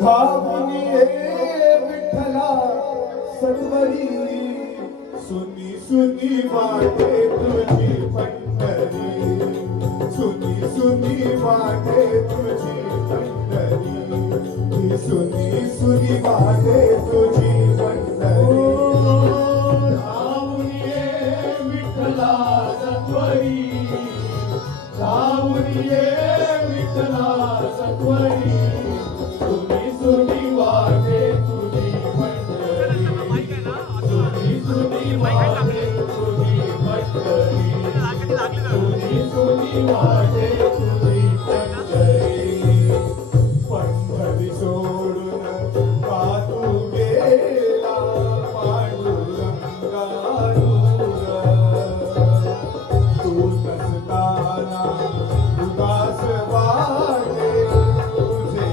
धावून ये विठ्ठला सत्वरी सुनी सुनी वाटे तुझी पंढरी सुनी सुनी वाटे तुझी पंढरी सुनी सुनी वाटे तुझी पंढरी धावून ये विठ्ठला सत्वरी धावून ये विठ्ठला सत्वरी सुनी सुनी वाटे तुझी पंढरी सुनी सुनी वाटे तुझी पंढरी सुनी सुनी वाटे तुझी पंढरी पंढरी सोडून का तू गेला पांडुरंगा तू नसताना उदास वाटे तुझे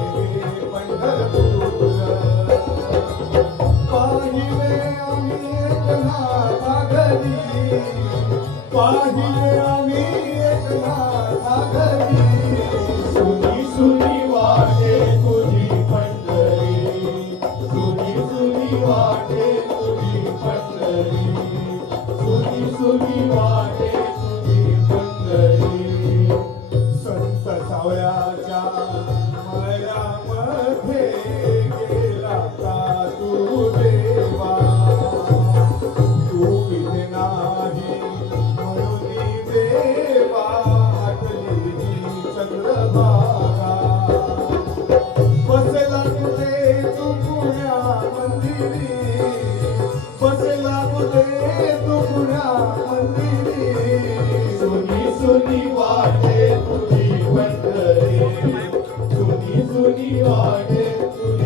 पंढरपूर पाहिले आम्ही एकनाथा घरी पाहिले आम्ही एकनाथा घरी सुनी सुनी वाटे तुझी पंढरी सुनी सुनी वाटे तुझी पंढरी सुनी सुनी वाटे तुझी पंढरी संत सावयाच्या मळ्यामध्ये गेला का तू देवा तू इथे नाही म्हणून देवा आटली चंद्रभागा बसला कुठे तू पुण्या मंदिरी बसला कुठे तू पुण्या मंदिरी सुनी सुनी वाटे तुझी पंढरी सुनी सुनी वाटे तुझी